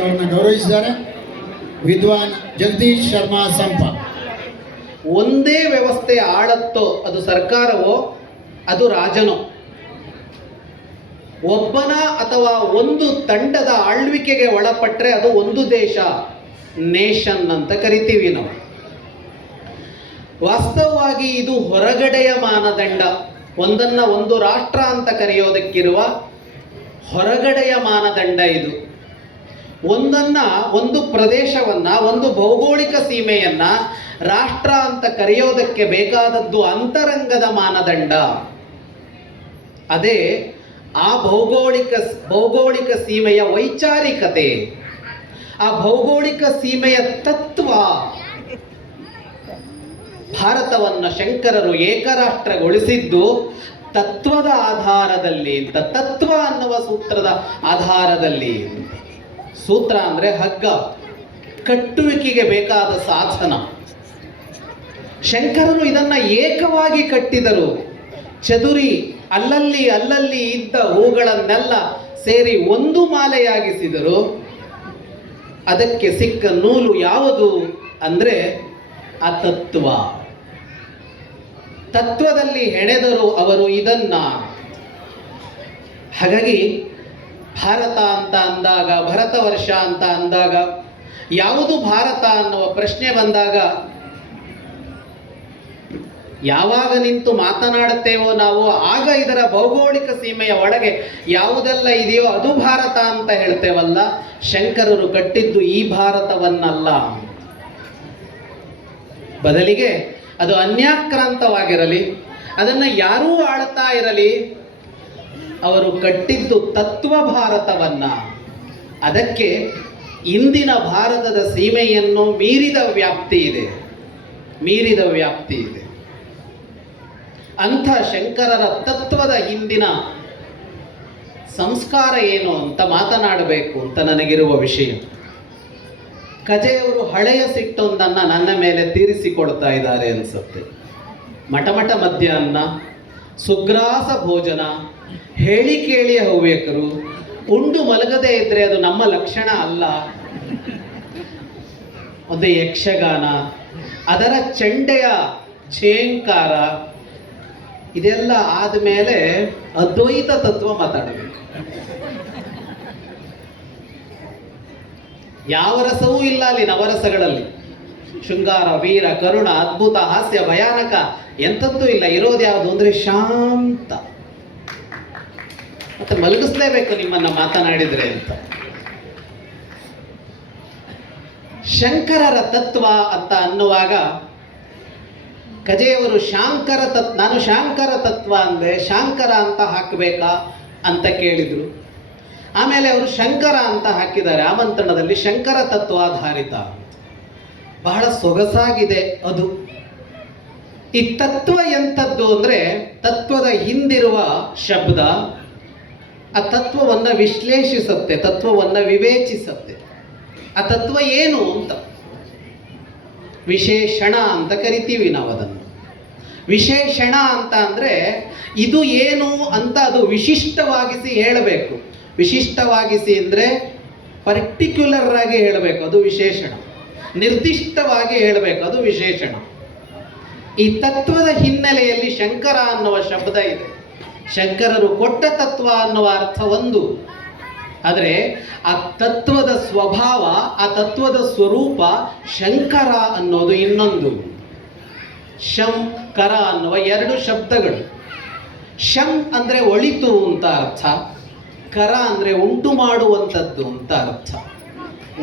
ಅವರನ್ನ ಗೌರವಿಸಿದ್ದಾರೆ. ವಿದ್ವಾನ್ ಜಗದೀಶ್ ಶರ್ಮಾ ಸಂಪ. ಒಂದೇ ವ್ಯವಸ್ಥೆ ಆಳತ್ತೋ ಅದು ಸರ್ಕಾರವೋ, ಅದು ರಾಜನೋ. ಒಬ್ಬನ ಅಥವಾ ಒಂದು ತಂಡದ ಆಳ್ವಿಕೆಗೆ ಒಳಪಟ್ಟರೆ ಅದು ಒಂದು ದೇಶ, ನೇಷನ್ ಅಂತ ಕರಿತೀವಿ ನಾವು. ವಾಸ್ತವವಾಗಿ ಇದು ಹೊರಗಡೆಯ ಮಾನದಂಡ. ಒಂದನ್ನ ಒಂದು ರಾಷ್ಟ್ರ ಅಂತ ಕರೆಯೋದಕ್ಕಿರುವ ಹೊರಗಡೆಯ ಮಾನದಂಡ ಇದು. ಒಂದನ್ನ, ಒಂದು ಪ್ರದೇಶವನ್ನ, ಒಂದು ಭೌಗೋಳಿಕ ಸೀಮೆಯನ್ನ ರಾಷ್ಟ್ರ ಅಂತ ಕರೆಯೋದಕ್ಕೆ ಬೇಕಾದದ್ದು ಅಂತರಂಗದ ಮಾನದಂಡ. ಅದೇ ಆ ಭೌಗೋಳಿಕ ಭೌಗೋಳಿಕ ಸೀಮೆಯ ವೈಚಾರಿಕತೆ. ಆ ಭೌಗೋಳಿಕ ಸೀಮೆಯ ತತ್ವ. ಭಾರತವನ್ನು ಶಂಕರರು ಏಕರಾಷ್ಟ್ರಗೊಳಿಸಿದ್ದು ತತ್ವದ ಆಧಾರದಲ್ಲಿ ಅಂತ ತತ್ವ ಅನ್ನುವ ಸೂತ್ರದ ಆಧಾರದಲ್ಲಿ. ಸೂತ್ರ ಅಂದ್ರೆ ಹಗ್ಗ. ಕಟ್ಟುವಿಕೆಗೆ ಬೇಕಾದ ಸಾಧನ. ಶಂಕರರು ಇದನ್ನ ಏಕವಾಗಿ ಕಟ್ಟಿದರು. ಚದುರಿ ಅಲ್ಲಲ್ಲಿ ಅಲ್ಲಲ್ಲಿ ಇದ್ದ ಹೂಗಳನ್ನೆಲ್ಲ ಸೇರಿ ಒಂದು ಮಾಲೆಯಾಗಿಸಿದರು. ಅದಕ್ಕೆ ಸಿಕ್ಕ ನೂಲು ಯಾವುದು ಅಂದ್ರೆ ಆ ತತ್ವ. ತತ್ವದಲ್ಲಿ ಹೆಣೆದರು ಅವರು ಇದನ್ನ. ಹಾಗಾಗಿ ಭಾರತ ಅಂತ ಅಂದಾಗ, ಭರತ ವರ್ಷ ಅಂತ ಅಂದಾಗ, ಯಾವುದು ಭಾರತ ಅನ್ನುವ ಪ್ರಶ್ನೆ ಬಂದಾಗ, ಯಾವಾಗ ನಿಂತು ಮಾತನಾಡುತ್ತೇವೋ ನಾವು, ಆಗ ಇದರ ಭೌಗೋಳಿಕ ಸೀಮೆಯ ಒಳಗೆ ಯಾವುದೆಲ್ಲ ಇದೆಯೋ ಅದು ಭಾರತ ಅಂತ ಹೇಳ್ತೇವಲ್ಲ. ಶಂಕರರು ಕಟ್ಟಿದ್ದು ಈ ಭಾರತವನ್ನಲ್ಲ. ಬದಲಿಗೆ ಅದು ಅನ್ಯಾಕ್ರಾಂತವಾಗಿರಲಿ, ಅದನ್ನು ಯಾರೂ ಆಳ್ತಾ ಇರಲಿ ಅವರು ಕಟ್ಟಿದ್ದು ತತ್ವ ಭಾರತವನ್ನ. ಅದಕ್ಕೆ ಇಂದಿನ ಭಾರತದ ಸೀಮೆಯನ್ನು ಮೀರಿದ ವ್ಯಾಪ್ತಿ ಇದೆ. ಮೀರಿದ ವ್ಯಾಪ್ತಿ ಇದೆ. ಅಂಥ ಶಂಕರರ ತತ್ವದ ಹಿಂದಿನ ಸಂಸ್ಕಾರ ಏನು ಅಂತ ಮಾತನಾಡಬೇಕು ಅಂತ ನನಗಿರುವ ವಿಷಯ. ಕಜೆಯವರು ಹಳೆಯ ಸಿಟ್ಟೊಂದನ್ನು ನನ್ನ ಮೇಲೆ ತೀರಿಸಿಕೊಡ್ತಾ ಇದ್ದಾರೆ ಅನಿಸುತ್ತೆ. ಮಠಮಠ ಮಧ್ಯಾಹ್ನ ಸುಗ್ರಾಸ ಭೋಜನ ಹೇಳಿ ಕೇಳಿ ಹವ್ಯಕರು, ಉಂಡು ಮಲಗದೇ ಇದ್ರೆ ಅದು ನಮ್ಮ ಲಕ್ಷಣ ಅಲ್ಲ. ಒಂದು ಯಕ್ಷಗಾನ, ಅದರ ಚಂಡೆಯ ಛೇಂಕಾರ ಇದೆಲ್ಲ ಆದಮೇಲೆ ಅದ್ವೈತ ತತ್ವ ಮಾತಾಡಬೇಕು. ಯಾವ ರಸವೂ ಇಲ್ಲ ಅಲ್ಲಿ ನವರಸಗಳಲ್ಲಿ. ಶೃಂಗಾರ, ವೀರ, ಕರುಣ, ಅದ್ಭುತ, ಹಾಸ್ಯ, ಭಯಾನಕ, ಎಂಥದ್ದು ಇಲ್ಲ. ಇರೋದು ಯಾವುದು ಅಂದರೆ ಶಾಂತ. ಮತ್ತೆ ಮಲಗಿಸ್ಲೇಬೇಕು ನಿಮ್ಮನ್ನ ಮಾತನಾಡಿದರೆ ಅಂತ. ಶಂಕರರ ತತ್ವ ಅಂತ ಅನ್ನುವಾಗ ಕಜೆಯವರು ಶಾಂಕರ ತತ್, ನಾನು ಶಾಂಕರ ತತ್ವ ಅಂದೆ ಶಾಂಕರ ಅಂತ ಹಾಕಬೇಕಾ ಅಂತ ಕೇಳಿದರು. ಆಮೇಲೆ ಅವರು ಶಂಕರ ಅಂತ ಹಾಕಿದ್ದಾರೆ. ಆಮಂತ್ರಣದಲ್ಲಿ ಶಂಕರ ತತ್ವಾಧಾರಿತ. ಬಹಳ ಸೊಗಸಾಗಿದೆ ಅದು. ಈ ತತ್ವ ಎಂಥದ್ದು ಅಂದರೆ ತತ್ವದ ಹಿಂದಿರುವ ಶಬ್ದ ಆ ತತ್ವವನ್ನು ವಿಶ್ಲೇಷಿಸುತ್ತೆ, ತತ್ವವನ್ನು ವಿವೇಚಿಸುತ್ತೆ. ಆ ತತ್ವ ಏನು ಅಂತ? ವಿಶೇಷಣ ಅಂತ ಕರಿತೀವಿ ನಾವು ಅದನ್ನು ವಿಶೇಷಣ ಅಂತ ಅಂದರೆ ಇದು ಏನು ಅಂತ ಅದು ವಿಶಿಷ್ಟವಾಗಿಸಿ ಹೇಳಬೇಕು. ವಿಶಿಷ್ಟವಾಗಿಸಿ ಅಂದರೆ ಪರ್ಟಿಕ್ಯುಲರ್ ಆಗಿ ಹೇಳಬೇಕು, ಅದು ವಿಶೇಷಣ. ನಿರ್ದಿಷ್ಟವಾಗಿ ಹೇಳಬೇಕು, ಅದು ವಿಶೇಷಣ. ಈ ತತ್ವದ ಹಿನ್ನೆಲೆಯಲ್ಲಿ ಶಂಕರ ಅನ್ನುವ ಶಬ್ದ ಇದೆ. ಶಂಕರರು ಕೊಟ್ಟ ತತ್ವ ಅನ್ನುವ ಅರ್ಥ ಒಂದು. ಆದರೆ ಆ ತತ್ವದ ಸ್ವಭಾವ, ಆ ತತ್ವದ ಸ್ವರೂಪ ಶಂಕರ ಅನ್ನೋದು ಇನ್ನೊಂದು. ಶಂಕರ ಅನ್ನುವ ಎರಡು ಶಬ್ದಗಳು. ಶಂ ಅಂದರೆ ಒಳಿತು ಅಂತ ಅರ್ಥ. ಕರ ಅಂದರೆ ಉಂಟು ಮಾಡುವಂಥದ್ದು ಅಂತ ಅರ್ಥ.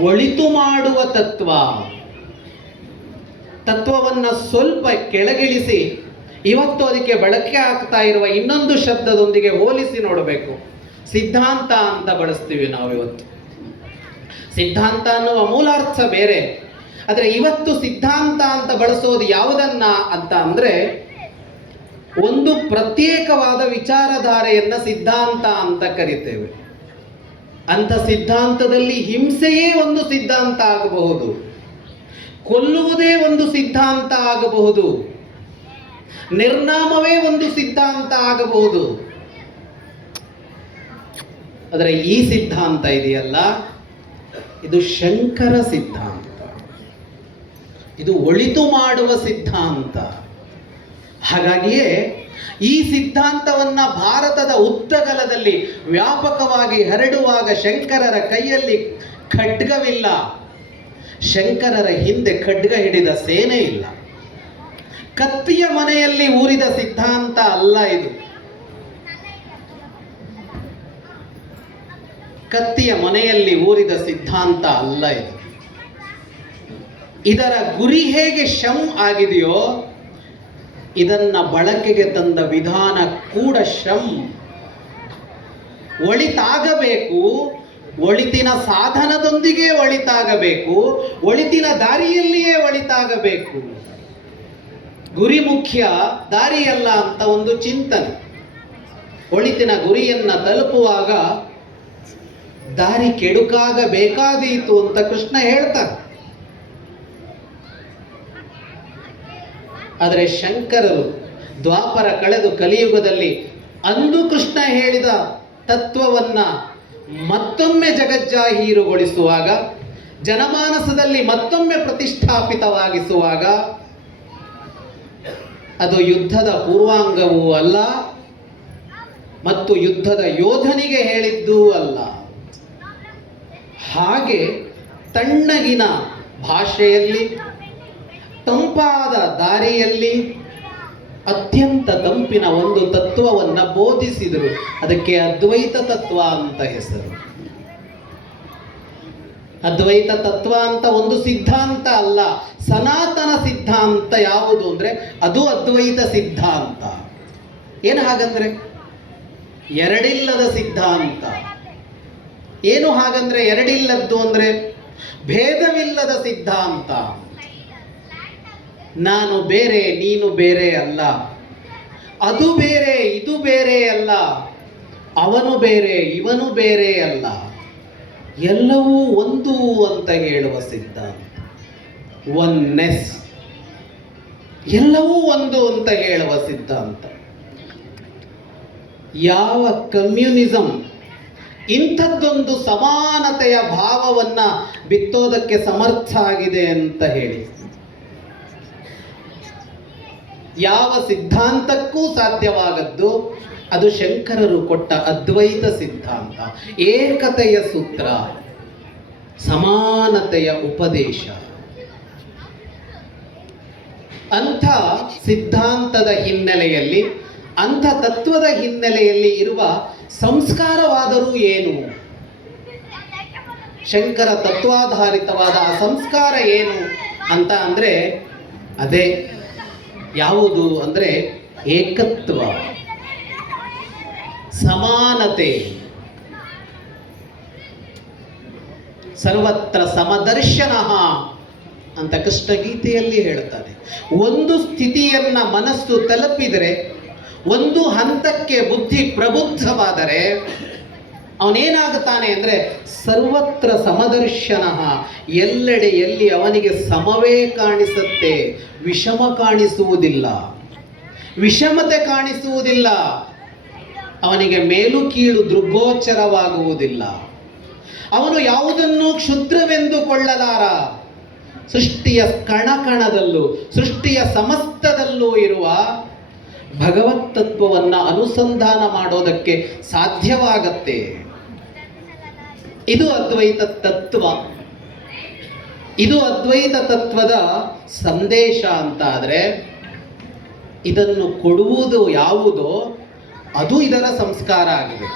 ಒಳಿತು ಮಾಡುವ ತತ್ವ. ತತ್ವವನ್ನು ಸ್ವಲ್ಪ ಕೆಳಗಿಳಿಸಿ. ಇವತ್ತು ಅದಕ್ಕೆ ಬಳಕೆ ಆಗ್ತಾ ಇರುವ ಇನ್ನೊಂದು ಶಬ್ದದೊಂದಿಗೆ ಹೋಲಿಸಿ ನೋಡಬೇಕು. ಸಿದ್ಧಾಂತ ಅಂತ ಬಳಸ್ತೀವಿ ನಾವು ಇವತ್ತು. ಸಿದ್ಧಾಂತ ಅನ್ನುವ ಮೂಲಾರ್ಥ ಬೇರೆ. ಆದರೆ ಇವತ್ತು ಸಿದ್ಧಾಂತ ಅಂತ ಬಳಸೋದು ಯಾವುದನ್ನ ಅಂತ ಅಂದರೆ ಒಂದು ಪ್ರತ್ಯೇಕವಾದ ವಿಚಾರಧಾರೆಯನ್ನ ಸಿದ್ಧಾಂತ ಅಂತ ಕರಿತೇವೆ. ಅಂತ ಸಿದ್ಧಾಂತದಲ್ಲಿ ಹಿಂಸೆಯೇ ಒಂದು ಸಿದ್ಧಾಂತ ಆಗಬಹುದು. ಕೊಲ್ಲುವುದೇ ಒಂದು ಸಿದ್ಧಾಂತ ಆಗಬಹುದು. ನಿರ್ನಾಮವೇ ಒಂದು ಸಿದ್ಧಾಂತ ಆಗಬಹುದು. ಆದರೆ ಈ ಸಿದ್ಧಾಂತ ಇದೆಯಲ್ಲ? ಇದು ಶಂಕರ ಸಿದ್ಧಾಂತ. ಇದು ಒಳಿತು ಮಾಡುವ ಸಿದ್ಧಾಂತ. ಹಾಗಾಗಿಯೇ ಈ ಸಿದ್ಧಾಂತವನ್ನ ಭಾರತದ ಉತ್ತಗಲದಲ್ಲಿ ವ್ಯಾಪಕವಾಗಿ ಹರಡುವಾಗ ಶಂಕರರ ಕೈಯಲ್ಲಿ ಖಡ್ಗವಿಲ್ಲ. ಶಂಕರರ ಹಿಂದೆ ಖಡ್ಗ ಹಿಡಿದ ಸೇನೆ ಇಲ್ಲ. ಕತ್ತಿಯ ಮನೆಯಲ್ಲಿ ಊರಿದ ಸಿದ್ಧಾಂತ ಅಲ್ಲ ಇದು. ಕತ್ತಿಯ ಮನೆಯಲ್ಲಿ ಊರಿದ ಸಿದ್ಧಾಂತ ಅಲ್ಲ ಇದು. ಇದರ ಗುರಿ ಹೇಗೆ ಶಂ ಆಗಿದೆಯೋ, ಇದನ್ನ ಬಳಕೆಗೆ ತಂದ ವಿಧಾನ ಕೂಡ ಶಂ. ಒಳಿತಾಗಬೇಕು, ಒಳಿತಿನ ಸಾಧನದೊಂದಿಗೆ ಒಳಿತಾಗಬೇಕು, ಒಳಿತಿನ ದಾರಿಯಲ್ಲಿಯೇ ಒಳಿತಾಗಬೇಕು. ಗುರಿ ಮುಖ್ಯ ದಾರಿಯಲ್ಲ ಅಂತ ಒಂದು ಚಿಂತನೆ. ಒಳಿತಿನ ಗುರಿಯನ್ನ ತಲುಪುವಾಗ ದಾರಿ ಕೆಡುಕಾಗಬೇಕಾದೀತು ಅಂತ ಕೃಷ್ಣ ಹೇಳ್ತಾನೆ. ಆದರೆ ಶಂಕರರು ದ್ವಾಪರ ಕಳೆದು ಕಲಿಯುಗದಲ್ಲಿ ಅಂದು ಕೃಷ್ಣ ಹೇಳಿದ ತತ್ವವನ್ನ ಮತ್ತೊಮ್ಮೆ ಜಗಜ್ಜಾಹೀರುಗೊಳಿಸುವಾಗ, ಜನಮಾನಸದಲ್ಲಿ ಮತ್ತೊಮ್ಮೆ ಪ್ರತಿಷ್ಠಾಪಿತವಾಗಿಸುವಾಗ ಅದು ಯುದ್ಧದ ಪೂರ್ವಾಂಗವೂ ಅಲ್ಲ ಮತ್ತು ಯುದ್ಧದ ಯೋಧನಿಗೆ ಹೇಳಿದ್ದೂ ಅಲ್ಲ. ಹಾಗೆ ತಣ್ಣಗಿನ ಭಾಷೆಯಲ್ಲಿ, ತಂಪಾದ ದಾರಿಯಲ್ಲಿ ಅತ್ಯಂತ ತಂಪಿನ ಒಂದು ತತ್ವವನ್ನು ಬೋಧಿಸಿದರು. ಅದಕ್ಕೆ ಅದ್ವೈತ ತತ್ವ ಅಂತ ಹೆಸರು. ಅದ್ವೈತ ತತ್ವ ಅಂತ ಒಂದು ಸಿದ್ಧಾಂತ ಅಲ್ಲ, ಸನಾತನ ಸಿದ್ಧಾಂತ ಯಾವುದು ಅಂದ್ರೆ ಅದು ಅದ್ವೈತ ಸಿದ್ಧಾಂತ. ಏನು ಹಾಗಂದ್ರೆ? ಎರಡಿಲ್ಲದ ಸಿದ್ಧಾಂತ. ಏನು ಹಾಗಂದ್ರೆ ಎರಡಿಲ್ಲದ್ದು ಅಂದ್ರೆ? ಭೇದವಿಲ್ಲದ ಸಿದ್ಧಾಂತ. ನಾನು ಬೇರೆ, ನೀನು ಬೇರೆ ಅಲ್ಲ. ಅದು ಬೇರೆ, ಇದು ಬೇರೆ ಅಲ್ಲ. ಅವನು ಬೇರೆ, ಇವನು ಬೇರೆ ಅಲ್ಲ. ಎಲ್ಲವೂ ಒಂದು ಅಂತ ಹೇಳುವ ಸಿದ್ಧಾಂತ ಒನ್ನೆಸ್. ಎಲ್ಲವೂ ಒಂದು ಅಂತ ಹೇಳುವ ಸಿದ್ಧಾಂತ ಯಾವ ಕಮ್ಯುನಿಸಂ ಇಂಥದ್ದೊಂದು ಸಮಾನತೆಯ ಭಾವವನ್ನ ಬಿತ್ತೋದಕ್ಕೆ ಸಮರ್ಥ ಆಗಿದೆ ಅಂತ ಹೇಳಿ. ಯಾವ ಸಿದ್ಧಾಂತಕ್ಕೂ ಸಾಧ್ಯವಾಗದ್ದು ಅದು ಶಂಕರರು ಕೊಟ್ಟ ಅದ್ವೈತ ಸಿದ್ಧಾಂತ. ಏಕತೆಯ ಸೂತ್ರ, ಸಮಾನತೆಯ ಉಪದೇಶ. ಅಂಥ ಸಿದ್ಧಾಂತದ ಹಿನ್ನೆಲೆಯಲ್ಲಿ, ಅಂಥ ತತ್ವದ ಹಿನ್ನೆಲೆಯಲ್ಲಿ ಇರುವ ಸಂಸ್ಕಾರವಾದರೂ ಏನು? ಶಂಕರ ತತ್ವಾಧಾರಿತವಾದ ಆ ಸಂಸ್ಕಾರ ಏನು ಅಂತ ಅಂದರೆ, ಅದೇ, ಯಾವುದು ಅಂದರೆ ಏಕತ್ವ. ಸಮಾನತೆ. ಸರ್ವತ್ರ ಸಮದರ್ಶನ ಅಂತ ಕೃಷ್ಣಗೀತೆಯಲ್ಲಿ ಹೇಳ್ತಾನೆ ಒಂದು ಸ್ಥಿತಿಯನ್ನ ಮನಸ್ಸು ತಲುಪಿದರೆ, ಒಂದು ಹಂತಕ್ಕೆ ಬುದ್ಧಿ ಪ್ರಬುದ್ಧವಾದರೆ ಅವನೇನಾಗುತ್ತಾನೆ ಅಂದರೆ ಸರ್ವತ್ರ ಸಮದರ್ಶನ. ಎಲ್ಲೆಡೆ ಎಲ್ಲಿ ಅವನಿಗೆ ಸಮವೇ ಕಾಣಿಸುತ್ತೆ, ವಿಷಮ ಕಾಣಿಸುವುದಿಲ್ಲ. ವಿಷಮತೆ ಕಾಣಿಸುವುದಿಲ್ಲ. ಅವನಿಗೆ ಮೇಲು ಕೀಳು ದೃಗ್ಗೋಚರವಾಗುವುದಿಲ್ಲ. ಅವನು ಯಾವುದನ್ನು ಕ್ಷುದ್ರವೆಂದುಕೊಳ್ಳಲಾರ ಸೃಷ್ಟಿಯ ಕಣಕಣದಲ್ಲೂ, ಸೃಷ್ಟಿಯ ಸಮಸ್ತದಲ್ಲೂ ಇರುವ ಭಗವತ್ ತತ್ವವನ್ನು ಅನುಸಂಧಾನ ಮಾಡೋದಕ್ಕೆ ಸಾಧ್ಯವಾಗತ್ತೆ. ಇದು ಅದ್ವೈತ ತತ್ವ. ಇದು ಅದ್ವೈತ ತತ್ವದ ಸಂದೇಶ ಅಂತ ಆದರೆ ಇದನ್ನು ಕೊಡುವುದು ಯಾವುದೋ ಅದು ಇದರ ಸಂಸ್ಕಾರ ಆಗಿದೆ.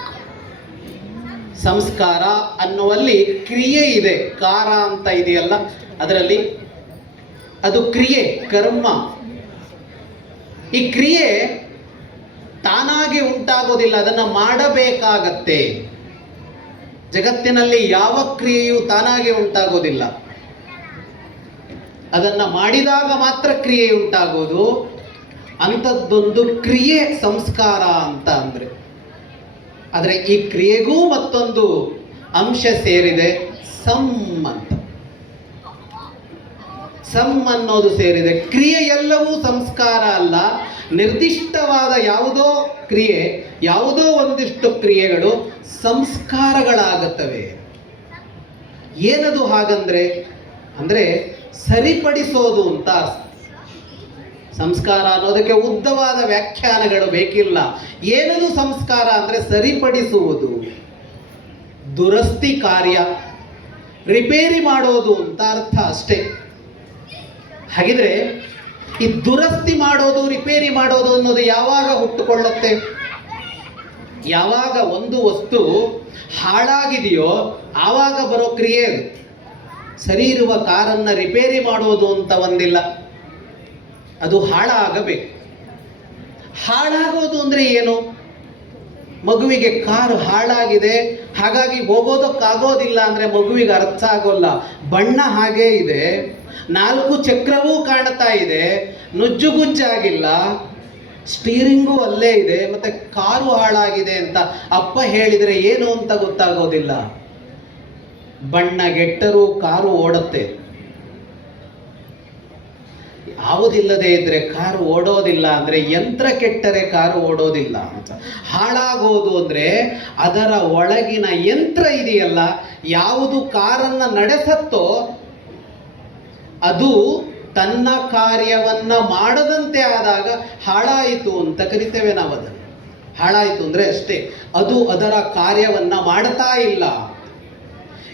ಸಂಸ್ಕಾರ ಅನ್ನುವಲ್ಲಿ ಕ್ರಿಯೆ ಇದೆ. ಕಾರ ಅಂತ ಇದೆಯಲ್ಲ, ಅದರಲ್ಲಿ ಅದು ಕ್ರಿಯೆ, ಕರ್ಮ. ಈ ಕ್ರಿಯೆ ತಾನಾಗಿ ಉಂಟಾಗೋದಿಲ್ಲ, ಅದನ್ನು ಮಾಡಬೇಕಾಗತ್ತೆ. ಜಗತ್ತಿನಲ್ಲಿ ಯಾವ ಕ್ರಿಯೆಯು ತಾನಾಗಿ ಉಂಟಾಗೋದಿಲ್ಲ. ಅದನ್ನು ಮಾಡಿದಾಗ ಮಾತ್ರ ಕ್ರಿಯೆ ಉಂಟಾಗೋದು. ಅಂಥದ್ದೊಂದು ಕ್ರಿಯೆ ಸಂಸ್ಕಾರ ಅಂತ ಅಂದರೆ. ಆದರೆ ಈ ಕ್ರಿಯೆಗೂ ಮತ್ತೊಂದು ಅಂಶ ಸೇರಿದೆ, ಸಮ್ ಅಂತ. ಸಮ್ ಅನ್ನೋದು ಸೇರಿದೆ. ಕ್ರಿಯೆ ಎಲ್ಲವೂ ಸಂಸ್ಕಾರ ಅಲ್ಲ. ನಿರ್ದಿಷ್ಟವಾದ ಯಾವುದೋ ಕ್ರಿಯೆ, ಯಾವುದೋ ಒಂದಿಷ್ಟು ಕ್ರಿಯೆಗಳು ಸಂಸ್ಕಾರಗಳಾಗುತ್ತವೆ. ಏನದು ಹಾಗಂದ್ರೆ, ಅಂದ್ರೆ ಸರಿಪಡಿಸೋದು ಅಂತ. ಸಂಸ್ಕಾರ ಅನ್ನೋದಕ್ಕೆ ಉದ್ದವಾದ ವ್ಯಾಖ್ಯಾನಗಳು ಬೇಕಿಲ್ಲ. ಏನದು ಸಂಸ್ಕಾರ ಅಂದ್ರೆ ಸರಿಪಡಿಸುವುದು. ದುರಸ್ತಿ ಕಾರ್ಯ, ರಿಪೇರಿ ಮಾಡೋದು ಅಂತ ಅರ್ಥ ಅಷ್ಟೇ. ಹಾಗಿದ್ರೆ ಈ ದುರಸ್ತಿ ಮಾಡೋದು, ರಿಪೇರಿ ಮಾಡೋದು ಅನ್ನೋದು ಯಾವಾಗ ಹುಟ್ಟುಕೊಳ್ಳುತ್ತೆ? ಯಾವಾಗ ಒಂದು ವಸ್ತು ಹಾಳಾಗಿದೆಯೋ ಆವಾಗ ಬರೋ ಕ್ರಿಯೆ ಸರಿ ಇರುವ ಕಾರನ್ನ ರಿಪೇರಿ ಮಾಡೋದು ಅಂತ ಒಂದಿಲ್ಲ. ಅದು ಹಾಳಾಗಬೇಕು. ಹಾಳಾಗೋದು ಅಂದ್ರೆ ಏನು? ಮಗುವಿಗೆ ಕಾರು ಹಾಳಾಗಿದೆ, ಹಾಗಾಗಿ ಹೋಗೋದಕ್ಕಾಗೋದಿಲ್ಲ ಅಂದ್ರೆ ಮಗುವಿಗೆ ಅರ್ಥ ಆಗೋಲ್ಲ. ಬಣ್ಣ ಹಾಗೇ ಇದೆ, ನಾಲ್ಕು ಚಕ್ರವೂ ಕಾಣ್ತಾ ಇದೆ, ನುಜ್ಜುಗುಜ್ಜಾಗಿಲ್ಲ, ಸ್ಟೀರಿಂಗು ಅಲ್ಲೇ ಇದೆ, ಮತ್ತೆ ಕಾರು ಹಾಳಾಗಿದೆ ಅಂತ ಅಪ್ಪ ಹೇಳಿದ್ರೆ ಏನು ಅಂತ ಗೊತ್ತಾಗೋದಿಲ್ಲ. ಬಣ್ಣ ಗೆಟ್ಟರೂ ಕಾರು ಓಡುತ್ತೆ. ಯಾವುದಿಲ್ಲದೆ ಇದ್ರೆ ಕಾರು ಓಡೋದಿಲ್ಲ ಅಂದ್ರೆ ಯಂತ್ರ ಕೆಟ್ಟರೆ ಕಾರು ಓಡೋದಿಲ್ಲ ಅಂತ. ಹಾಳಾಗೋದು ಅಂದ್ರೆ ಅದರ ಒಳಗಿನ ಯಂತ್ರ ಇದೆಯಲ್ಲ, ಯಾವುದು ಕಾರನ್ನ ನಡೆಸತ್ತೋ ಅದು ತನ್ನ ಕಾರ್ಯವನ್ನ ಮಾಡದಂತೆ ಆದಾಗ ಹಾಳಾಯಿತು ಅಂತ ಕರಿತೇವೆ ನಾವು ಅದನ್ನು ಹಾಳಾಯಿತು ಅಂದ್ರೆ ಅಷ್ಟೇ, ಅದು ಅದರ ಕಾರ್ಯವನ್ನ ಮಾಡ್ತಾ ಇಲ್ಲ.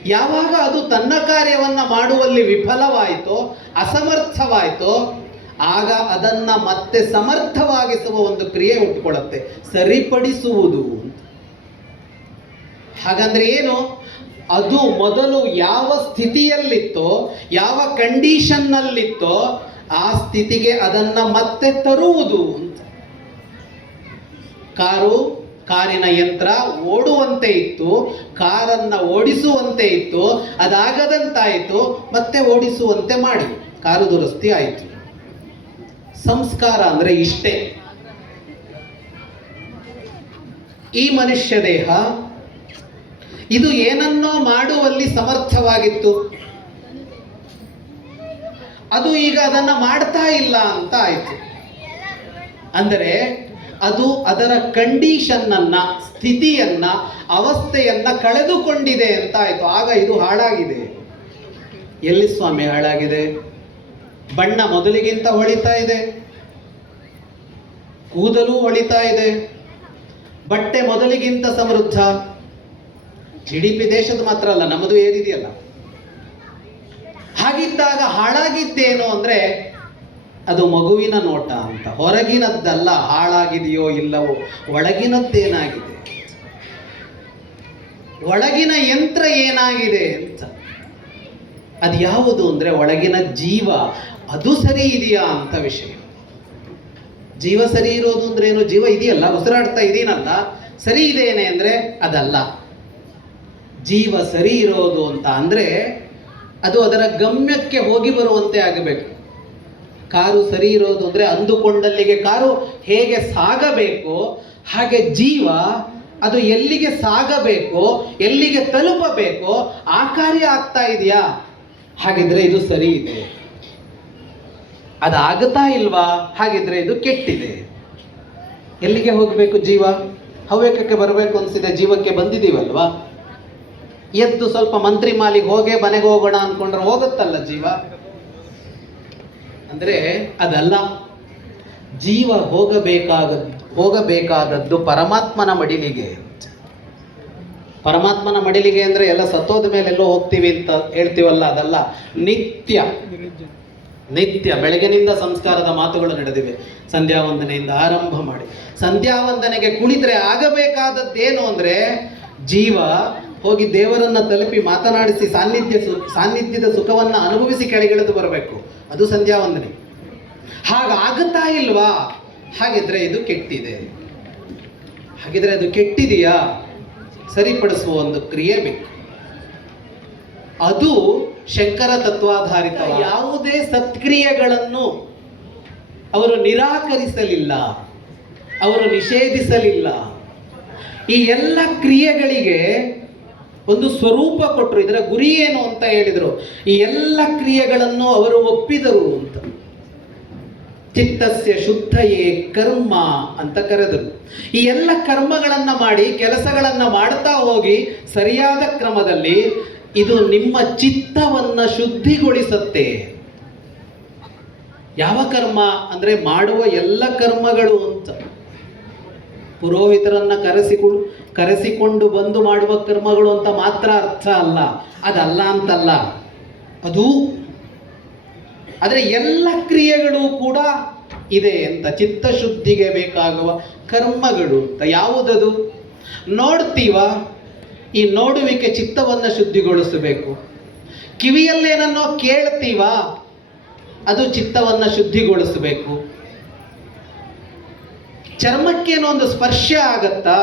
ಯಾವಾಗ ಅದು ತನ್ನ ಕಾರ್ಯವನ್ನು ಮಾಡುವಲ್ಲಿ ವಿಫಲವಾಯಿತೋ, ಅಸಮರ್ಥವಾಯಿತೋ, ಆಗ ಅದನ್ನು ಮತ್ತೆ ಸಮರ್ಥವಾಗಿಸುವ ಒಂದು ಕ್ರಿಯೆ ಉಟ್ಕೊಳ್ಳುತ್ತೆ ಸರಿಪಡಿಸುವುದು. ಹಾಗಂದ್ರೆ ಏನು? ಅದು ಮೊದಲು ಯಾವ ಸ್ಥಿತಿಯಲ್ಲಿತ್ತೋ, ಯಾವ ಕಂಡೀಷನ್ನಲ್ಲಿತ್ತೋ, ಆ ಸ್ಥಿತಿಗೆ ಅದನ್ನು ಮತ್ತೆ ತರುವುದು. ಕಾರು ಕಾರಿನ ಯಂತ್ರ ಓಡುವಂತೆ ಇತ್ತು, ಕಾರನ್ನ ಓಡಿಸುವಂತೆ ಇತ್ತು, ಅದಾಗದಂತಾಯಿತು, ಮತ್ತೆ ಓಡಿಸುವಂತೆ ಮಾಡಿ ಕಾರು ದುರಸ್ತಿ ಆಯಿತು. ಸಂಸ್ಕಾರ ಅಂದ್ರೆ ಇಷ್ಟೇ. ಈ ಮನುಷ್ಯ ದೇಹ, ಇದು ಏನನ್ನೋ ಮಾಡುವಲ್ಲಿ ಸಮರ್ಥವಾಗಿತ್ತು. ಅದು ಈಗ ಅದನ್ನ ಮಾಡ್ತಾ ಇಲ್ಲ ಅಂತ ಆಯ್ತು. ಅಂದರೆ ಅದು ಅದರ ಕಂಡೀಷನ್ ಅನ್ನ ಸ್ಥಿತಿಯನ್ನ, ಅವಸ್ಥೆಯನ್ನ ಕಳೆದುಕೊಂಡಿದೆ ಅಂತ ಆಯ್ತು. ಆಗ ಇದು ಹಾಳಾಗಿದೆ. ಎಲ್ಲಿ ಸ್ವಾಮಿ ಹಾಳಾಗಿದೆ? ಬಣ್ಣ ಮೊದಲಿಗಿಂತ ಹೊಳಿತಾ ಇದೆ. ಕೂದಲು ಹೊಳಿತಾ ಇದೆ. ಬಟ್ಟೆ ಮೊದಲಿಗಿಂತ ಸಮೃದ್ಧ. ಜಿ ಡಿ ಪಿ ದೇಶದ ಮಾತ್ರ ಅಲ್ಲ, ನಮ್ಮದು ಏನಿದೆಯಲ್ಲ ಹಾಗಿದ್ದಾಗ ಹಾಳಾಗಿದ್ದೇನು ಅಂದ್ರೆ ಅದು ಮಗುವಿನ ನೋಟ ಅಂತ. ಹೊರಗಿನದ್ದಲ್ಲ, ಹಾಳಾಗಿದೆಯೋ ಇಲ್ಲವೋ, ಒಳಗಿನದ್ದೇನಾಗಿದೆ? ಒಳಗಿನ ಯಂತ್ರ ಏನಾಗಿದೆ ಅಂತ. ಅದು ಯಾವುದು ಅಂದರೆ ಒಳಗಿನ ಜೀವ, ಅದು ಸರಿ ಇದೆಯಾ ಅಂತ ವಿಷಯ. ಜೀವ ಸರಿ ಇರೋದು ಅಂದ್ರೆ ಏನು? ಜೀವ ಇದೆಯಲ್ಲ, ಉಸಿರಾಡ್ತಾ ಇದೀನಲ್ಲ, ಸರಿ ಇದೇನೆ ಅಂದ್ರೆ ಅದಲ್ಲ. ಜೀವ ಸರಿ ಇರೋದು ಅಂತ ಅಂದ್ರೆ ಅದು ಅದರ ಗಮ್ಯಕ್ಕೆ ಹೋಗಿ ಬರುವಂತೆ ಆಗಬೇಕು. ಕಾರು ಸರಿ ಇರೋದು ಅಂದ್ರೆ ಅಂದುಕೊಂಡಲ್ಲಿಗೆ ಕಾರು ಹೇಗೆ ಸಾಗಬೇಕು ಹಾಗೆ ಜೀವ ಅದು ಎಲ್ಲಿಗೆ ಸಾಗಬೇಕು, ಎಲ್ಲಿಗೆ ತಲುಪಬೇಕು ಆ ಕಾರ್ಯ ಆಗ್ತಾ ಇದೆಯಾ? ಹಾಗಿದ್ರೆ ಇದು ಸರಿ ಇದೆ. ಅದಾಗುತ್ತಾ ಇಲ್ವಾ? ಹಾಗಿದ್ರೆ ಇದು ಕೆಟ್ಟಿದೆ. ಎಲ್ಲಿಗೆ ಹೋಗಬೇಕು ಜೀವ? ಹವ್ಯಕಕ್ಕೆ ಬರಬೇಕು ಅನ್ಸಿದೆ, ಜೀವಕ್ಕೆ ಬಂದಿದ್ದೀವಲ್ವಾ? ಎದ್ದು ಸ್ವಲ್ಪ ಮಂತ್ರಿ ಮಾಲಿಗೆ ಹೋಗೇ ಮನೆಗೆ ಹೋಗೋಣ ಅಂದ್ಕೊಂಡ್ರೆ ಹೋಗುತ್ತಲ್ಲ ಜೀವ? ಅಂದ್ರೆ ಅದಲ್ಲ. ಜೀವ ಹೋಗಬೇಕಾದ, ಹೋಗಬೇಕಾದದ್ದು ಪರಮಾತ್ಮನ ಮಡಿಲಿಗೆ. ಪರಮಾತ್ಮನ ಮಡಿಲಿಗೆ ಅಂದ್ರೆ ಎಲ್ಲ ಸತ್ತೋದ ಮೇಲೆ ಎಲ್ಲೋ ಹೋಗ್ತೀವಿ ಅಂತ ಹೇಳ್ತೀವಲ್ಲ, ಅದಲ್ಲ. ನಿತ್ಯ. ನಿತ್ಯ. ಬೆಳಗಿನಿಂದ ಸಂಸ್ಕಾರದ ಮಾತುಗಳು ನಡೆದಿವೆ. ಸಂಧ್ಯಾವಂದನೆಯಿಂದ ಆರಂಭ ಮಾಡಿ. ಸಂಧ್ಯಾವಂದನೆಗೆ ಕುಣಿತರೆ ಆಗಬೇಕಾದದ್ದೇನು ಅಂದ್ರೆ ಜೀವ ಹೋಗಿ ದೇವರನ್ನ ತಲುಪಿ ಮಾತನಾಡಿಸಿ ಸಾನ್ನಿಧ್ಯ ಸು- ಸಾನ್ನಿಧ್ಯದ ಸುಖವನ್ನ ಅನುಭವಿಸಿ ಕೆಳಗಿಳಿದು ಬರಬೇಕು. ಅದು ಸಂಧ್ಯಾ ವಂದನೆ. ಹಾಗಾಗುತ್ತಾ ಇಲ್ವಾ? ಹಾಗಿದ್ರೆ ಇದು ಕೆಟ್ಟಿದೆ. ಹಾಗಿದ್ರೆ ಅದು ಕೆಟ್ಟಿದೆಯಾ? ಸರಿಪಡಿಸುವ ಒಂದು ಕ್ರಿಯೆ ಬೇಕು. ಅದು ಶಂಕರ ತತ್ವಾಧಾರಿತ ಯಾವುದೇ ಸತ್ಕ್ರಿಯೆಗಳನ್ನು ಅವರು ನಿರಾಕರಿಸಲಿಲ್ಲ ಅವರು ನಿಷೇಧಿಸಲಿಲ್ಲ. ಈ ಎಲ್ಲ ಕ್ರಿಯೆಗಳಿಗೆ ಒಂದು ಸ್ವರೂಪ ಕೊಟ್ಟರು. ಇದರ ಗುರಿ ಏನು ಅಂತ ಹೇಳಿದರು. ಈ ಎಲ್ಲ ಕ್ರಿಯೆಗಳನ್ನು ಅವರು ಒಪ್ಪಿದರು ಅಂತ. ಚಿತ್ತಸ್ಯ ಶುದ್ಧಯೇ ಕರ್ಮ ಅಂತ ಕರೆದರು. ಈ ಎಲ್ಲ ಕರ್ಮಗಳನ್ನು ಮಾಡಿ, ಕೆಲಸಗಳನ್ನು ಮಾಡ್ತಾ ಹೋಗಿ ಸರಿಯಾದ ಕ್ರಮದಲ್ಲಿ ಇದು ನಿಮ್ಮ ಚಿತ್ತವನ್ನು ಶುದ್ಧಿಗೊಳಿಸುತ್ತೆ. ಯಾವ ಕರ್ಮ? ಅಂದರೆ ಮಾಡುವ ಎಲ್ಲ ಕರ್ಮಗಳು ಅಂತ. ಪುರೋಹಿತರನ್ನ ಕರೆಸಿಕೊಂಡು ಕರೆಸಿಕೊಂಡು ಬಂದು ಮಾಡುವ ಕರ್ಮಗಳು ಅಂತ ಮಾತ್ರ ಅರ್ಥ ಅಲ್ಲ. ಅದಲ್ಲ ಅಂತಲ್ಲ. ಅದು, ಆದರೆ ಎಲ್ಲ ಕ್ರಿಯೆಗಳು ಕೂಡ ಇದೆ ಅಂತ ಚಿತ್ತಶುದ್ಧಿಗೆ ಬೇಕಾಗುವ ಕರ್ಮಗಳು ಅಂತ. ಯಾವುದದು? ನೋಡ್ತೀವ, ಈ ನೋಡುವಿಕೆ ಚಿತ್ತವನ್ನು ಶುದ್ಧಿಗೊಳಿಸಬೇಕು. ಕಿವಿಯಲ್ಲೇನನ್ನೋ ಕೇಳ್ತೀವ, ಅದು ಚಿತ್ತವನ್ನು ಶುದ್ಧಿಗೊಳಿಸಬೇಕು. ಚರ್ಮಕ್ಕೇನೋ ಒಂದು ಸ್ಪರ್ಶ ಆಗತ್ತಾ?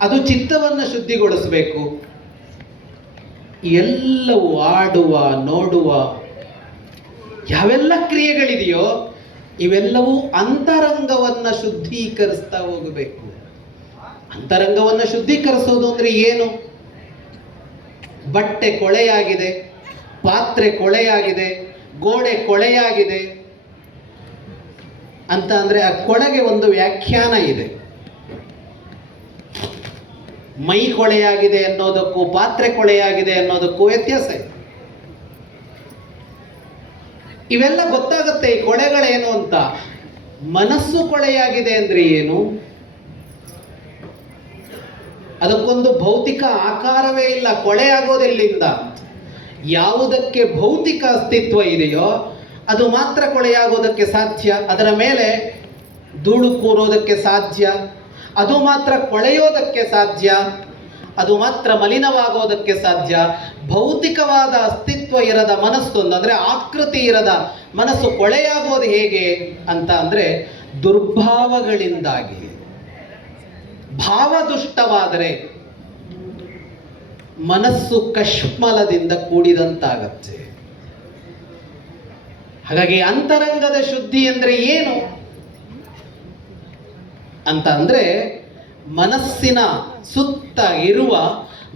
ಅದು ಚಿತ್ತವನ್ನು ಶುದ್ಧಿಗೊಳಿಸಬೇಕು. ಎಲ್ಲವೂ ಆಡುವ, ನೋಡುವ, ಯಾವೆಲ್ಲ ಕ್ರಿಯೆಗಳಿದೆಯೋ ಇವೆಲ್ಲವೂ ಅಂತರಂಗವನ್ನು ಶುದ್ಧೀಕರಿಸ್ತಾ ಹೋಗಬೇಕು. ಅಂತರಂಗವನ್ನು ಶುದ್ಧೀಕರಿಸೋದು ಅಂದ್ರೆ ಏನು? ಬಟ್ಟೆ ಕೊಳೆಯಾಗಿದೆ, ಪಾತ್ರೆ ಕೊಳೆಯಾಗಿದೆ, ಗೋಡೆ ಕೊಳೆಯಾಗಿದೆ ಅಂತ ಅಂದರೆ ಆ ಕೊಳೆಗೆ ಒಂದು ವ್ಯಾಖ್ಯಾನ ಇದೆ. ಮೈ ಕೊಳೆಯಾಗಿದೆ ಅನ್ನೋದಕ್ಕೂ ಪಾತ್ರೆ ಕೊಳೆಯಾಗಿದೆ ಅನ್ನೋದಕ್ಕೂ ವ್ಯತ್ಯಾಸ ಇದೆ. ಇವೆಲ್ಲ ಗೊತ್ತಾಗುತ್ತೆ ಈ ಕೊಳೆಗಳೇನು ಅಂತ. ಮನಸ್ಸು ಕೊಳೆಯಾಗಿದೆ ಅಂದರೆ ಏನು? ಅದಕ್ಕೊಂದು ಭೌತಿಕ ಆಕಾರವೇ ಇಲ್ಲ, ಕೊಳೆ ಆಗೋದೆಲ್ಲಿಂದ. ಯಾವುದಕ್ಕೆ ಭೌತಿಕ ಅಸ್ತಿತ್ವ ಇದೆಯೋ ಅದು ಮಾತ್ರ ಕೊಳೆಯಾಗೋದಕ್ಕೆ ಸಾಧ್ಯ, ಅದರ ಮೇಲೆ ಧೂಳು ಕೂರೋದಕ್ಕೆ ಸಾಧ್ಯ, ಅದು ಮಾತ್ರ ಕೊಳೆಯೋದಕ್ಕೆ ಸಾಧ್ಯ, ಅದು ಮಾತ್ರ ಮಲಿನವಾಗೋದಕ್ಕೆ ಸಾಧ್ಯ. ಭೌತಿಕವಾದ ಅಸ್ತಿತ್ವ ಇರದ ಮನಸ್ಸೊಂದು, ಅಂದರೆ ಆಕೃತಿ ಇರದ ಮನಸ್ಸು ಕೊಳೆಯಾಗೋದು ಹೇಗೆ ಅಂತ ಅಂದರೆ ದುರ್ಭಾವಗಳಿಂದಾಗಿ. ಭಾವದುಷ್ಟವಾದರೆ ಮನಸ್ಸು ಕಶ್ಮಲದಿಂದ ಕೂಡಿದಂತಾಗತ್ತೆ. ಹಾಗಾಗಿ ಅಂತರಂಗದ ಶುದ್ಧಿ ಅಂದ್ರೆ ಏನು? ಅಂತ ಅಂದರೆ ಮನಸ್ಸಿನ ಸುತ್ತ ಇರುವ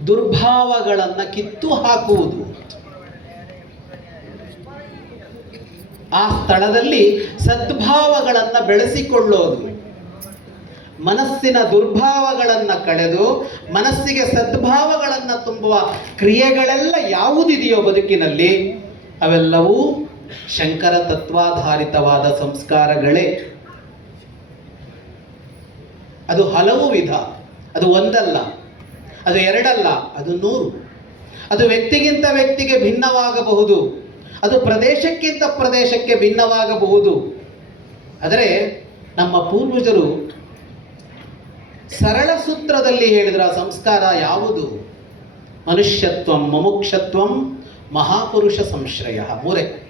ದುರ್ಭಾವಗಳನ್ನು ಕಿತ್ತು ಹಾಕುವುದು. ಆ ಸ್ಥಳದಲ್ಲಿ ಸದ್ಭಾವಗಳನ್ನು ಬೆಳೆಸಿಕೊಳ್ಳೋದು. ಮನಸ್ಸಿನ ದುರ್ಭಾವಗಳನ್ನು ಕಳೆದು ಮನಸ್ಸಿಗೆ ಸದ್ಭಾವಗಳನ್ನು ತುಂಬುವ ಕ್ರಿಯೆಗಳೆಲ್ಲ ಯಾವುದಿದೆಯೋ ಬದುಕಿನಲ್ಲಿ ಅವೆಲ್ಲವೂ ಶಂಕರ ತತ್ವಾಧಾರಿತವಾದ ಸಂಸ್ಕಾರಗಳೇ. ಅದು ಹಲವು ವಿಧ. ಅದು ಒಂದಲ್ಲ, ಅದು ಎರಡಲ್ಲ, ಅದು ನೂರು. ಅದು ವ್ಯಕ್ತಿಗಿಂತ ವ್ಯಕ್ತಿಗೆ ಭಿನ್ನವಾಗಬಹುದು. ಅದು ಪ್ರದೇಶಕ್ಕಿಂತ ಪ್ರದೇಶಕ್ಕೆ ಭಿನ್ನವಾಗಬಹುದು. ಆದರೆ ನಮ್ಮ ಪೂರ್ವಜರು ಸರಳ ಸೂತ್ರದಲ್ಲಿ ಹೇಳಿದ್ರ ಸಂಸ್ಕಾರ ಯಾವುದು? ಮನುಷ್ಯತ್ವಂ, ಮಮುಕ್ಷತ್ವಂ, ಮಹಾಪುರುಷ ಸಂಶ್ರಯ. ಮೂರೇ.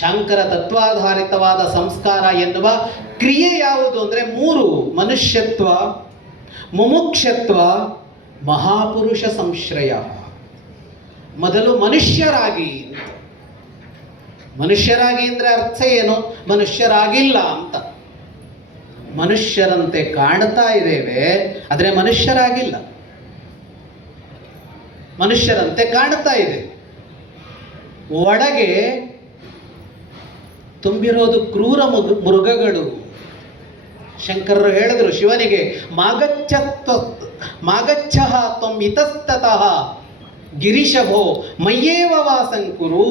ಶಾಂಕರ ತತ್ವಾಧಾರಿತವಾದ ಸಂಸ್ಕಾರ ಎನ್ನುವ ಕ್ರಿಯೆ ಯಾವುದು ಅಂದರೆ ಮೂರು, ಮನುಷ್ಯತ್ವ, ಮುಮುಕ್ಷತ್ವ, ಮಹಾಪುರುಷ ಸಂಶ್ರಯ. ಮೊದಲು ಮನುಷ್ಯರಾಗಿ. ಮನುಷ್ಯರಾಗಿ ಅಂದರೆ ಅರ್ಥ ಏನು? ಮನುಷ್ಯರಾಗಿಲ್ಲ ಅಂತ. ಮನುಷ್ಯರಂತೆ ಕಾಣ್ತಾ ಇದ್ದೇವೆ, ಆದರೆ ಮನುಷ್ಯರಾಗಿಲ್ಲ. ಮನುಷ್ಯರಂತೆ ಕಾಣ್ತಾ ಇದೆ. ಒಳಗೆ ತುಂಬಿರೋದು ಕ್ರೂರ ಮೃಗ, ಮೃಗಗಳು. ಶಂಕರರು ಹೇಳಿದ್ರು, ಶಿವನಿಗೆ ಮಾಗಚ್ಚತ್ವ ಮಾಗಚ್ಚ ತ್ವಂ ಇತಸ್ತತಃ ಗಿರಿಶಭೋ ಮಯ್ಯೇವ ವಾಸಂಕುರು.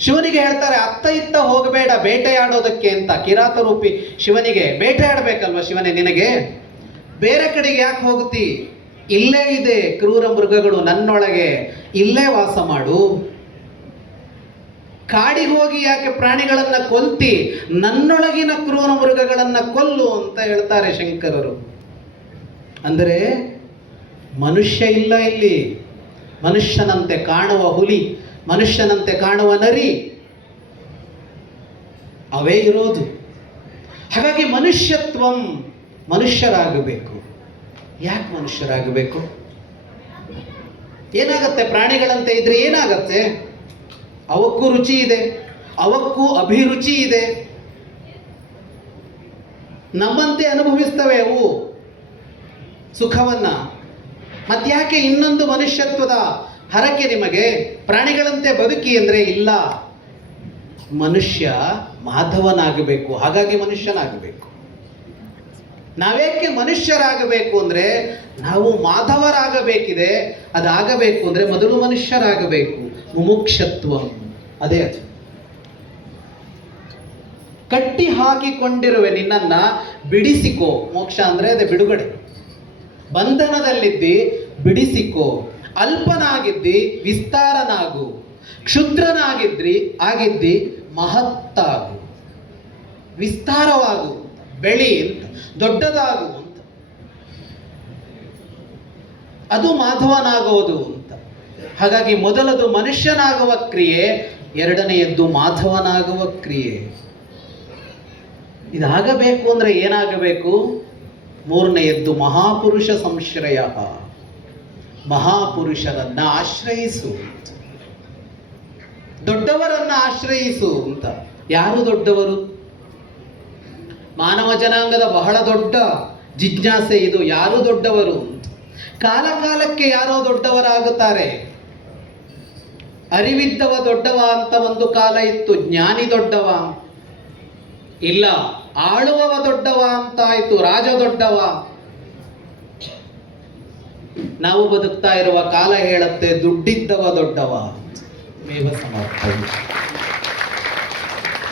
ಶಿವನಿಗೆ ಹೇಳ್ತಾರೆ, ಅತ್ತ ಇತ್ತ ಹೋಗಬೇಡ, ಬೇಟೆಯಾಡೋದಕ್ಕೆ ಅಂತ ಕಿರಾತ ರೂಪಿ ಶಿವನಿಗೆ, ಬೇಟೆಯಾಡಬೇಕಲ್ವ ಶಿವನೇ ನಿನಗೆ? ಬೇರೆ ಕಡೆಗೆ ಯಾಕೆ ಹೋಗ್ತಿ? ಇಲ್ಲೇ ಇದೆ ಕ್ರೂರ ಮೃಗಗಳು ನನ್ನೊಳಗೆ, ಇಲ್ಲೇ ವಾಸ ಮಾಡು. ಕಾಡಿಗೆ ಹೋಗಿ ಯಾಕೆ ಪ್ರಾಣಿಗಳನ್ನ ಕೊಲ್ತಿ ನನ್ನೊಳಗಿನ ಕ್ರೂರ ಮೃಗಗಳನ್ನ ಕೊಲ್ಲು ಅಂತ ಹೇಳ್ತಾರೆ ಶಂಕರರು. ಅಂದರೆ ಮನುಷ್ಯ ಇಲ್ಲ ಇಲ್ಲಿ. ಮನುಷ್ಯನಂತೆ ಕಾಣುವ ಹುಲಿ, ಮನುಷ್ಯನಂತೆ ಕಾಣುವ ನರಿ, ಅವೇ ಇರೋದು. ಹಾಗಾಗಿ ಮನುಷ್ಯತ್ವಂ ಮನುಷ್ಯರಾಗಬೇಕು. ಯಾಕೆ ಮನುಷ್ಯರಾಗಬೇಕು? ಏನಾಗತ್ತೆ ಪ್ರಾಣಿಗಳಂತೆ ಇದ್ರೆ ಏನಾಗತ್ತೆ? ಅವಕ್ಕೂ ರುಚಿ ಇದೆ, ಅವಕ್ಕೂ ಅಭಿರುಚಿ ಇದೆ. ನಮ್ಮಂತೆ ಅನುಭವಿಸ್ತವೆ ಅವು ಸುಖವನ್ನು. ಮತ್ತ್ಯಾಕೆ ಇನ್ನೊಂದು ಮನುಷ್ಯತ್ವದ ಹರಕೆ ನಿಮಗೆ? ಪ್ರಾಣಿಗಳಂತೆ ಬದುಕಿ ಅಂದರೆ ಇಲ್ಲ. ಮನುಷ್ಯ ಮಾಧವನಾಗಬೇಕು, ಹಾಗಾಗಿ ಮನುಷ್ಯನಾಗಬೇಕು. ನಾವೇಕೆ ಮನುಷ್ಯರಾಗಬೇಕು ಅಂದರೆ, ನಾವು ಮಾಧವರಾಗಬೇಕಿದೆ, ಅದಾಗಬೇಕು ಅಂದರೆ ಮೊದಲು ಮನುಷ್ಯರಾಗಬೇಕು. ಮುಮುಕ್ಷತ್ವ. ಅದೇ ಅದು. ಕಟ್ಟಿ ಹಾಕಿಕೊಂಡಿರುವೆ ನಿನ್ನನ್ನ ಬಿಡಿಸಿಕೋ. ಮೋಕ್ಷ ಅಂದ್ರೆ ಅದೇ ಬಿಡುಗಡೆ. ಬಂಧನದಲ್ಲಿದ್ದಿ ಬಿಡಿಸಿಕೋ. ಅಲ್ಪನಾಗಿದ್ದಿ ವಿಸ್ತಾರನಾಗು. ಕ್ಷುದ್ರನಾಗಿದ್ರಿ ಆಗಿದ್ದಿ ಮಹತ್ತಾಗು. ವಿಸ್ತಾರವಾಗು. ಬೆಳಿ ಅಂತ, ದೊಡ್ಡದಾಗು ಅಂತ. ಅದು ಮಾಧವನಾಗುವುದು ಅಂತ. ಹಾಗಾಗಿ ಮೊದಲದು ಮನುಷ್ಯನಾಗುವ ಕ್ರಿಯೆ ಎರಡನೆಯದ್ದು ಮಾಧವನಾಗುವ ಕ್ರಿಯೆ. ಇದಾಗಬೇಕು ಅಂದರೆ ಏನಾಗಬೇಕು? ಮೂರನೆಯದ್ದು ಮಹಾಪುರುಷ ಸಂಶ್ರಯ. ಮಹಾಪುರುಷರನ್ನು ಆಶ್ರಯಿಸು ದೊಡ್ಡವರನ್ನು ಆಶ್ರಯಿಸು ಅಂತ. ಯಾರು ದೊಡ್ಡವರು? ಮಾನವ ಜನಾಂಗದ ಬಹಳ ದೊಡ್ಡ ಜಿಜ್ಞಾಸೆ ಇದು. ಯಾರು ದೊಡ್ಡವರು ಕಾಲಕಾಲಕ್ಕೆ ಕಾಲ ಕಾಲಕ್ಕೆ ಯಾರೋ ದೊಡ್ಡವರಾಗುತ್ತಾರೆ. ಅರಿವಿದ್ದವ ದೊಡ್ಡವ ಅಂತ ಒಂದು ಕಾಲ ಇತ್ತು, ಜ್ಞಾನಿ ದೊಡ್ಡವ. ಇಲ್ಲ, ಆಳುವವ ದೊಡ್ಡವ ಅಂತ ಆಯ್ತು ರಾಜ ದೊಡ್ಡವ. ನಾವು ಬದುಕ್ತಾ ಇರುವ ಕಾಲ ಹೇಳುತ್ತೆ, ದುಡ್ಡಿದ್ದವ ದೊಡ್ಡವ. ಮೇವ ಸಮರ್ಥ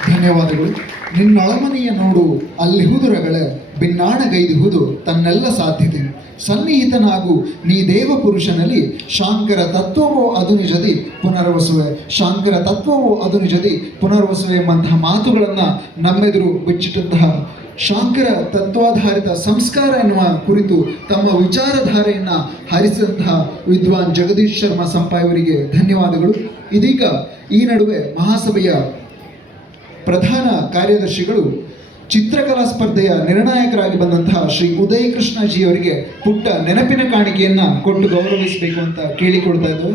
ಧನ್ಯವಾದಗಳು. ನಿನ್ನೊಳಮನೆಯ ನೋಡು ಅಲ್ಲಿಹುದುರಗಳ ಭಿನ್ನಾಣಗೈದಿಹುದು ತನ್ನೆಲ್ಲ ಸಾಧ್ಯತೆ. ಸನ್ನಿಹಿತನಾಗು ನೀ ದೇವ ಪುರುಷನಲ್ಲಿ ಶಾಂಕರ ತತ್ವವೋ ಅದು ನಿಜದಿ ಪುನರ್ವಸುವೆ. ಶಾಂಕರ ತತ್ವವೋ ಅದು ನಿಜದಿ ಪುನರ್ವಸುವೆ ಎಂಬಂತಹ ಮಾತುಗಳನ್ನು ನಮ್ಮೆದುರು ಬಿಚ್ಚಿಟ್ಟಂತಹ ಶಾಂಕರ ತತ್ವಾಧಾರಿತ ಸಂಸ್ಕಾರ ಎನ್ನುವ ಕುರಿತು ತಮ್ಮ ವಿಚಾರಧಾರೆಯನ್ನು ಹರಿಸಿದಂತಹ ವಿದ್ವಾನ್ ಜಗದೀಶ್ ಶರ್ಮಾ ಸಂಪಾಯವರಿಗೆ ಧನ್ಯವಾದಗಳು. ಇದೀಗ ಈ ನಡುವೆ ಮಹಾಸಭೆಯ ಪ್ರಧಾನ ಕಾರ್ಯದರ್ಶಿಗಳು ಚಿತ್ರಕಲಾ ಸ್ಪರ್ಧೆಯ ನಿರ್ಣಾಯಕರಾಗಿ ಬಂದಂತಹ ಶ್ರೀ ಉದಯ ಕೃಷ್ಣಜಿಯವರಿಗೆ ಪುಟ್ಟ ನೆನಪಿನ ಕಾಣಿಕೆಯನ್ನ ಕೊಟ್ಟು ಗೌರವಿಸಬೇಕು ಅಂತ ಕೇಳಿಕೊಳ್ತಾ ಇದ್ವು